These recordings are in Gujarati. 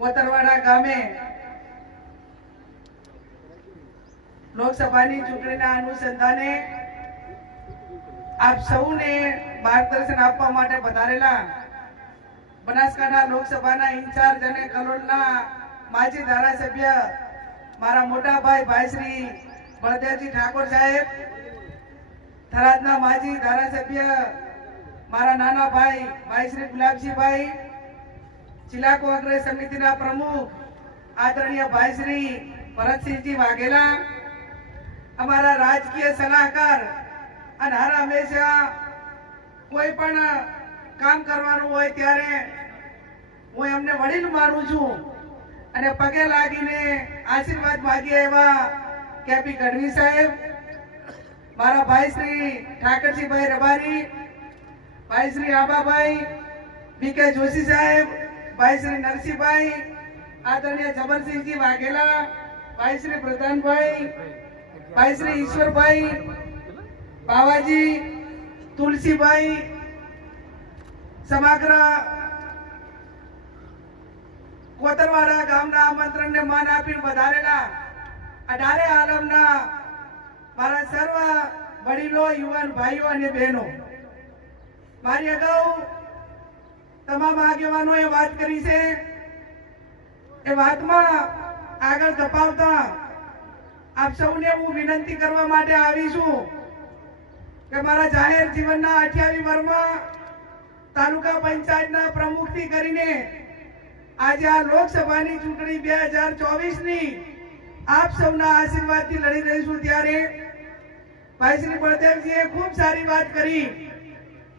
કોતરવાડા ગામે લોકસભાની ચૂંટણીના અનુસંધાને આપ સૌને માર્ગદર્શન આપવા માટે પધારેલા બનાસકાંઠા લોકસભાના ઇન્ચાર્જ અને કલોલના માજી ધારાસભ્ય મારા મોટા ભાઈ શ્રી બળદેવજી ઠાકોર સાહેબ, થરાદના માજી ધારાસભ્ય મારા નાના ભાઈ શ્રી ગુલાબજીભાઈ, જિલ્લા કોંગ્રેસ સમિતિના પ્રમુખ આદરણીય ભાઈ શ્રી ભરતસિંહજી વાઘેલા, અમારા રાજકીય સલાહકાર અને હર હંમેશા કોઈ પણ કામ કરવાનું હોય ત્યારે હું એમને વડીલ માનું છું અને પગે લાગીને આશીર્વાદ માગીએ એવા કેપી ગઢવી સાહેબ, મારા ભાઈ શ્રી ઠાકરજીભાઈ રબારી, ભાઈ શ્રી આબાભાઈ, બીકે જોશી સાહેબ, ભાઈ શ્રી નરસિંહભાઈ, આદરણીય જબરસિંહજી વાઘેલા, ભાઈ શ્રી પ્રધાનભાઈ, ભાઈ શ્રી ઈશ્વરભાઈ, બાવાજી, તુલસીભાઈ, સમગ્ર કોતરવાડા ગામના આમંત્રણને માન આપીને વધારેલા 18 આલમના મારા સર્વ વડીલો, યુવાન ભાઈઓ અને બહેનો, મારી અગાઉ તમામ આગેવાનોએ વાત કરી છે. એ વાતમાં આગળ ધપાવતા આપ સૌને હું વિનંતી કરવા માટે આવી છું કે મારા જાહેર જીવનના 28 વર્ષમાં તાલુકા પંચાયતના પ્રમુખથી કરીને આજે આ લોકસભાની ચૂંટણી 2024ની આપ સૌના આશીર્વાદથી લડી રહીશું. ત્યારે ભાઈ શ્રી બળદેવજીએ ખૂબ સારી વાત કરી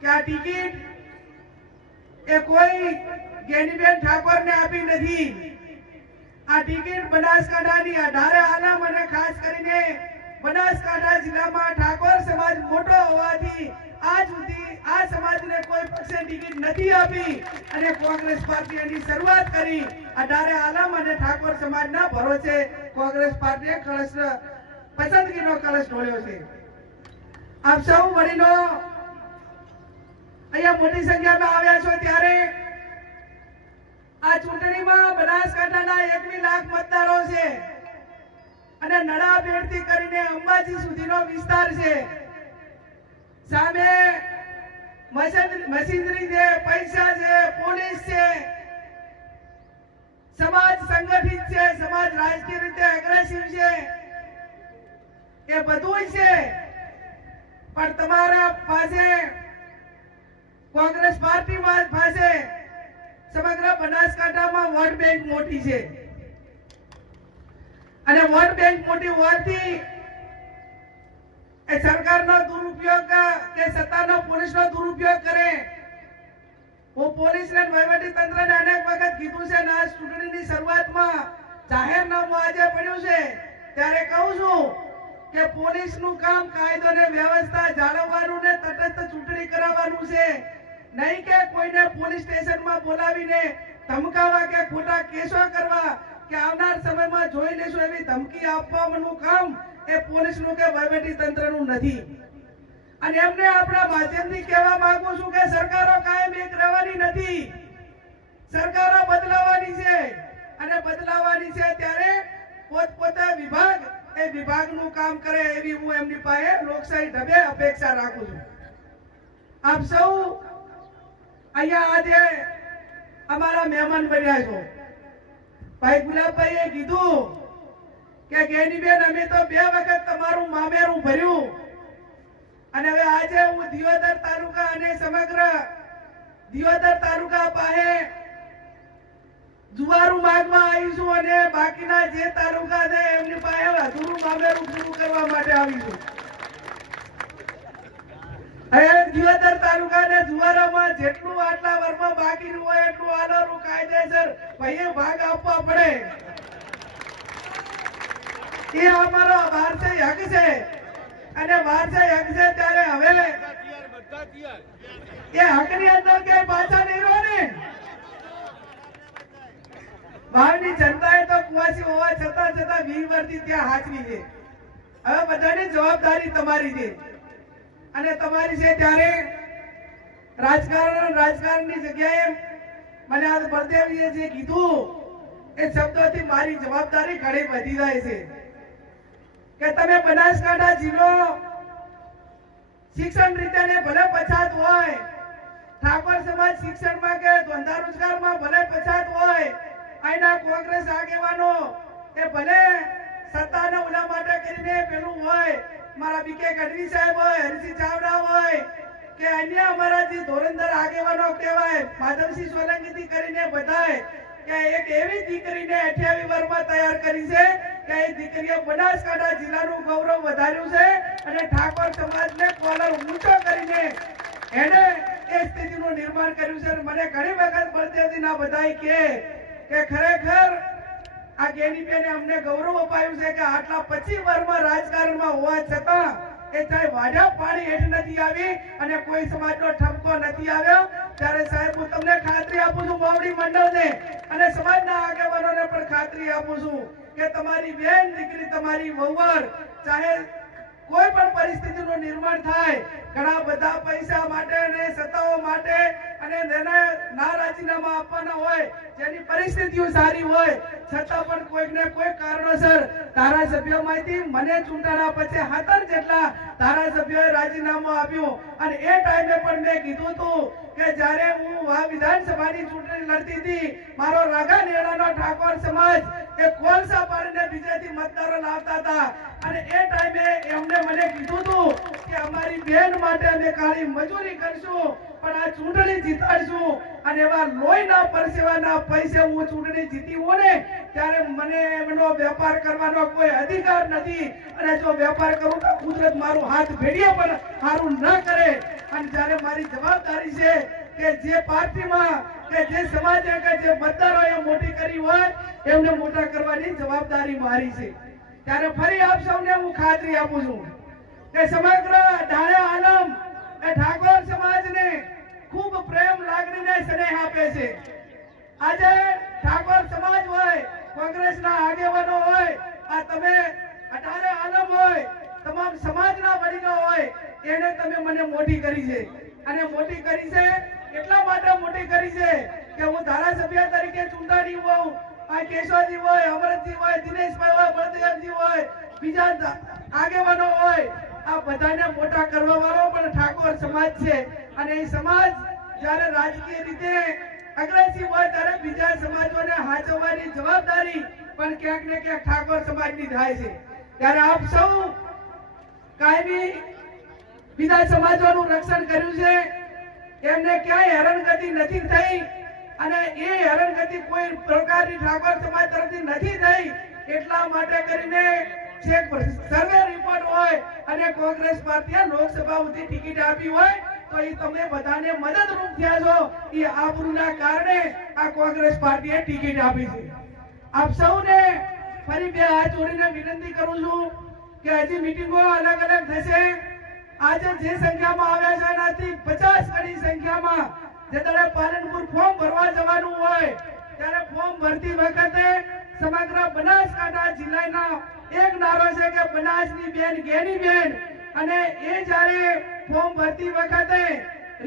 કે આ ટિકિટ એ કોઈ ગેનીબેન ઠાકોરને આપી નથી. આ ટિકિટ બનાસકાંઠાની 18 આલમ અને ખાસ કરીને બનાસકાંઠા જિલ્લામાં ઠાકોર સમાજ મોટો હોવાથી આજ સુધી આ સમાજને કોઈ પક્ષે ટિકિટ નથી આપી અને કોંગ્રેસ પાર્ટી એની શરૂઆત કરી. 18 આલમ અને ઠાકોર સમાજના ભરોસે કોંગ્રેસ પાર્ટીએ પસંદગીનો કળશ ઢોળ્યો છે. આપ સૌ વડીલો અહીંયા મોટી સંખ્યામાં આવ્યા છો ત્યારે આ ચૂંટણીમાં બનાસકાંઠાના 21 લાખ મતદારો છે અને નડાબેડથી કરીને અંબાજી સુધીનો વિસ્તાર છે. સામે મશીનરી છે, પૈસા છે, પોલીસ છે, સમાજ સંગઠિત છે, સમાજ રાજકીય રીતે અગ્રેસિવ છે, એ બધું છે. પણ તમારા પાસે કોંગ્રેસ પાર્ટી પાસે સમગ્ર બનાસકાંઠામાં વોટ બેંક મોટી છે અને વોટ બેંક મોટી હોવાથી એ સરકારનો દુરુપયોગ કે સત્તાનો પોલીસનો દુરુપયોગ કરે. હું પોલીસને વહીવટી તંત્રને અનેક વખત કીધું છે અને આ ચૂંટણીની શરૂઆતમાં જાહેરનામું આજે પડ્યું છે ત્યારે કહું છું કે પોલીસનું કામ કાયદો અને વ્યવસ્થા જાળવવાનું ને તટસ્થ ચૂંટણી કરાવવાનું છે, નહીં કે કોઈને પોલીસ સ્ટેશનમાં બોલાવીને ધમકાવવા કે ખોટા કેસો કરવા કે આવનાર સમયમાં જોઈ લેશું એવી ધમકી આપવાનું કામ એ પોલીસનું કે વહીવટી તંત્રનું નથી. અને એમને આપણા માધ્યમથી કહેવા માંગુ છું કે સરકારો કાયમ એક રહેવાની નથી, સરકારો બદલાવાની છે અને બદલાવાની છે ત્યારે પોતપોતા વિભાગ એ વિભાગનું કામ કરે એવી હું એમની પાસે લોકશાહી ઢબે અપેક્ષા રાખું છું. આપ સૌ અહીંયા આજે અમારા મહેમાન બન્યા છો. ભાઈ ગુલાબભાઈએ કીધું કે ગેનીબેન અમે તો 2 વખત તમારું મામેરું ભર્યું અને હવે આજે હું દિયોદર તાલુકા અને સમગ્ર દિયોદર તાલુકા પાસે જુવારું માંગવા આવી છું અને બાકીના જે તાલુકા છે એમની પાસે અધૂરું મામેરું પૂરું કરવા માટે આવી છું. હવે દિયોદર તાલુકા ને જુવારામાં જેટલું આટલા વર્ષમાં બાકી હોય એટલું આલોરું કાયદેસર ભાઈએ ભાગ આપવા પડે. એ અમારો વારસાઈ હક છે અને વારસાઈ હક છે ત્યારે હવે એ હકની અંદર કે પાછા નહીં રહો ને. ભાવની જનતાએ તો કુવાસી હોવા છતાં 20 વર્ષથી ત્યાં હાજરી છે. હવે બધાની જવાબદારી તમારી છે અને તમારી છે ત્યારે રાજકારણની જગ્યાએ મને આ બળદેવજીએ જે કીધું એ શબ્દોથી મારી જવાબદારી ઘણી વધી જાય છે કે તમે બનાસકાંઠા જિલ્લો શિક્ષણ રીતે ને ભલે પછાત હોય, ઠાકોર સમાજ શિક્ષણમાં કે ધંધા રોજગારમાં ભલે પછાત હોય, અહીંના કોંગ્રેસ આગેવાનો એ ભલે સત્તાના ઉલા માટે કરીને પેલું હોય, મારા બીકે ગઢવી સાહેબ હોય, હરસિંહ ચાવડા હોય કે અન્ય અમારા જે ધોરણદર આગેવાનો કહેવાય, માધવસિંહ સોલંકી થી કરીને બધાય કે એક એવી દીકરીને 28 વર્ષમાં તૈયાર કરી છે કે એ દીકરીએ બનાસકાંઠા જિલ્લાનું ગૌરવ વધાર્યું છે અને ઠાકોર સમાજને કોલર ઊંચો કરીને એને એ સ્થિતિનું નિર્માણ કર્યું છે. મને ઘણી વખત મળતી ના બધાય કે ખરેખર આ ગેનીબેને અમને ગૌરવ અપાયું છે કે આટલા 25 વર્ષમાં રાજકારણમાં હોવા છતાં એ ચાહે વાડા પાણી હેઠ નથી આવી અને કોઈ સમાજનો ઠપકો નથી આવ્યો. ત્યારે સાહેબ હું તમને ખાતરી આપું છું, મોવડી મંડળને અને સમાજના આગેવાનોને પણ ખાતરી આપું છું કે તમારી બેન દીકરી, તમારી વહુવર ચાહે કોઈ પણ પરિસ્થિતિનું નિર્માણ થાય, ઘણા બધા પૈસા માટે અને સત્તાઓ માટે અને એને ના રાજીનામા આપવાના હોય, જેની પરિસ્થિતિઓ સારી હોય છતાં પણ કોઈક ને કોઈ કારણોસર ધારાસભ્યોમાંથી મને ચૂંટાણા પછી 17 જેટલા ધારાસભ્યોએ રાજીનામું આપ્યું અને એ ટાઈમે પણ મેં કીધું હતું કે જ્યારે હું આ વિધાનસભાની ચૂંટણી લડતી હતી, મારો રાગા નેડાનો ઠાકોર સમાજ એ કોલસા પાડીને બીજેથી મતદારો લાવતા હતા અને એ ટાઈમે એમને મને કીધું હતું કે અમારી બેન માટે અમે કાળી મજૂરી કરશું પણ આ ચૂંટણી જીતાડશું અને એવા લોહીના પરસેવાના પૈસે હું ચૂંટણી જીતી હોઉં ને ત્યારે મને એમનો વેપાર કરવાનો કોઈ અધિકાર નથી અને જો વેપાર કરું તો કુદરત મારું હાથ ભેડીએ પણ સારું ન કરે. અને જ્યારે મારી જવાબદારી છે કે જે પાર્ટીમાં કે જે સમાજે કે જે મતદારોએ મોટી કરી હોય એમને મોટા કરવાની જવાબદારી મારી છે. ત્યારે ફરી આપ સૌને હું ખાતરી આપું છું કે સમગ્ર ઢાળે આલમ એ ઠાકોર સમાજને ખૂબ પ્રેમ લાગણીને સ્નેહ આપે છે. આજે ઠાકોર સમાજ હોય, કોંગ્રેસના આગેવાનો હોય, આ તમે ઢાળે આલમ હોય, તમામ સમાજના વડીલો હોય, એને તમે મને મોટી કરી છે અને મોટી કરી છે એટલા માટે મોટી કરી છે કે હું ધારાસભ્ય તરીકે ચૂંટાણી હોઉં, આ કેશવજી હોય, અમરતજી હોય, દિનેશભાઈ હોય, બળદેવજી હોય, બીજા આગેવાનો હોય, આ બધાને મોટા કરવા વાળો પણ ઠાકોર સમાજ છે અને એ સમાજ જ્યારે રાજકીય રીતે અગ્રેસિવ હોય ત્યારે બીજા સમાજોને હાચવવાની જવાબદારી પણ ક્યાંક ને ક્યાંક ઠાકોર સમાજની થાય છે. ત્યારે આપ સૌ કાયમી બીજા સમાજોનું રક્ષણ કર્યું છે, એમને ક્યાંય હેરાનગતિ નથી થઈ અને એ હેરાનગતિ કોઈ પ્રકારની ઠાકોર સમાજ તરફથી નથી થઈ. એટલા માટે કરીને ચેક સર્વે રિપોર્ટ હોય અને કોંગ્રેસ પાર્ટીએ લોકસભા સુધી ટિકિટ આપી હોય તો એ તમે બધાને મદદરૂપ થયા છો. એ આબરૂના કારણે આ કોંગ્રેસ પાર્ટીએ ટિકિટ આપી છે. આપ સૌને ફરી બે હાથ જોડીને વિનંતી કરું છું કે હજી મીટિંગો અલગ અલગ થશે. આજે જે સંખ્યામાં આવ્યા છે એનાથી 50 ગણી સંખ્યામાં જેતરે પાલનપુર ફોર્મ ભરવા જવાનું હોય ત્યારે ફોર્મ ભરતી વખતે સમગ્ર બનાસકાંઠા જિલ્લાના એક નારો છે કે બનાસની બેન ગેની બેન અને એ જ્યારે ફોર્મ ભરતી વખતે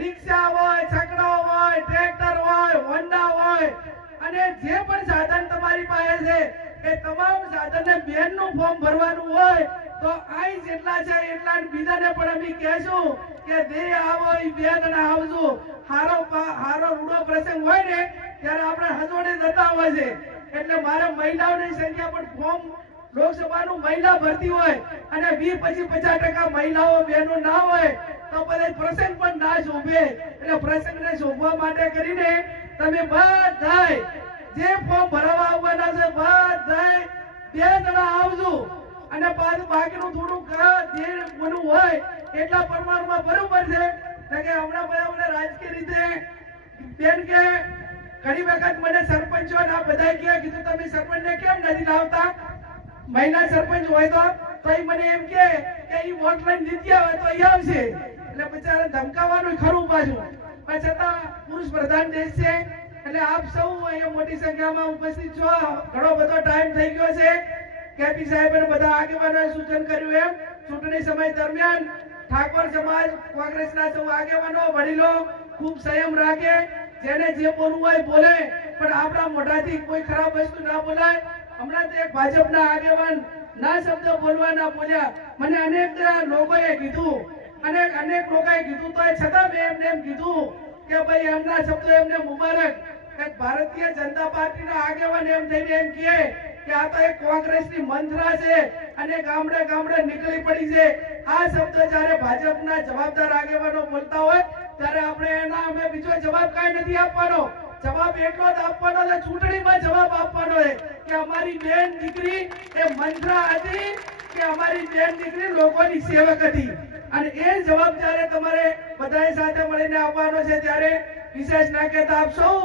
રિક્ષા હોય, છકડા હોય, ટ્રેક્ટર હોય, હોન્ડા હોય અને જે પણ સાધન તમારી પાસે છે એ તમામ સાધનને બેનનું ફોર્મ ભરવાનું હોય તો આઈ જેટલા છે એટલા બીજાને પણ અમે કહેશું કે દે આવો એ બે જણા આવજો. હારો રૂડો પ્રસંગ હોય ને ત્યારે આપણે હજોડે જતા હોય છે એટલે મારે મહિલાઓની સંખ્યા પણ ફોર્મ લોકસભાનું મહિલા ભરતી હોય અને 20-50% મહિલાઓ બહેનો ના હોય તો બધા પ્રસંગ પણ ના શોભે. એટલે પ્રસંગને શોભવા માટે કરીને તમે બધાય જે ફોર્મ ભરવા આવવાના છે બધાય 2 જણા આવજો અને બાકીનું થોડું જે બનવું હોય એટલા પ્રમાણમાં બરોબર છે કે હમણાં બધા રાજકીય રીતે બેન કે ઘણી વખત મને સરપંચો ના બધા કીધું તમે સરપંચને કેમ નથી લાવતા, મહિલા સરપંચ હોય તો એ મને એમ કે એ વોટ લઈને જીત્યા હોય તો એ આવશે. એટલે બિચારા ધમકાવવાનું ખરું પાછું પણ છતાં પુરુષ પ્રધાન દેશ છે એટલે આપ સૌ અહીંયા મોટી સંખ્યામાં ઉપસ્થિત છો. ઘણો બધો ટાઈમ થઈ ગયો છે. કેપી સાહેબે બધા આગેવાનોએ સૂચન કર્યું એમ ચૂંટણી સમય દરમિયાન ઠાકોર સમાજ કોંગ્રેસના સૌ આગેવાનો વડીલો ખૂબ સંયમ રાખે. જેને જે બોલવું હોય બોલે, પણ આપણા મોઢાથી કોઈ ખરાબ વસ્તુ ના બોલાય. હમણાં તો એક ભાજપના આગેવાન ના શબ્દો બોલવા ના બોલ્યા. મને અનેક લોકોએ કીધું, અનેક લોકોએ કીધું, તો છતાં મેં એમને એમ કીધું કે ભાઈ એમના શબ્દો એમને મુબારક. એક ભારતીય જનતા પાર્ટીના આગેવાન એમ થઈને એમ કહે કે આ તો એક કોંગ્રેસની મંત્રા છે અને ગામડે ગામડે નીકળી પડી છે. આ શબ્દ જ્યારે ભાજપના જવાબદાર આગેવાનો બોલતા હોય ત્યારે આપણે એના અમે બીજો જવાબ કાંઈ નથી આપવાનો. જવાબ એટલો જ આપવાનો છે, ચૂંટણીમાં જવાબ આપવાનો છે કે અમારી બેન દીકરી એ મંત્રા હતી કે અમારી બેન દીકરી લોકોની સેવક હતી. અને એ જવાબ જ્યારે તમારે બધાએ સાથે મળીને આપવાનો છે ત્યારે વિશેષ ના કહેતા આપ સૌ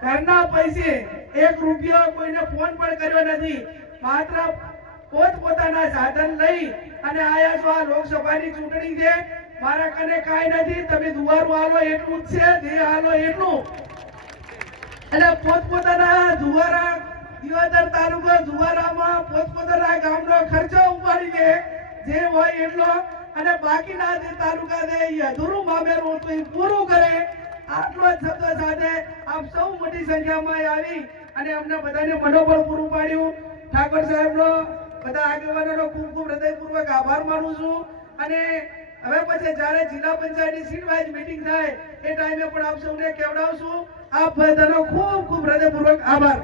ઘરના પૈસે 1 રૂપિયો કોઈને ફોન પણ કર્યો નથી. માત્ર પોતપોતાના સાધન લઈ અને આયા છો. આ લોકસભાની ચૂંટણી છે, મારા કને કાંઈ નથી, તમે દુવારું હાલો એટલું જ છે, જે હાલો એટલું. એટલે પોતપોતાના દુવારા દિયોદર તાલુકો દુવારામાં પોતપોતાના ગામનો ખર્ચો ઉપાડી દે જે હોય એટલો, અને બાકીના જે તાલુકા છે એ અધૂરું મામેરું હતું એ પૂરું કરે. આટલો જ શબ્દ સાથે આપ સૌ મોટી સંખ્યામાં આવી અને અમને બધાને મનોબળ પૂરું પાડ્યું. ઠાકોર સાહેબનો બધા આગેવાનોનો ખૂબ ખૂબ હૃદયપૂર્વક આભાર માનું છું. અને હવે પછી જ્યારે જિલ્લા પંચાયતની સીટ વાઇઝ મીટિંગ થાય એ ટાઈમે પણ આપ સૌને કહેવડાવશું. આપ બધાનો ખૂબ ખૂબ હૃદયપૂર્વક આભાર.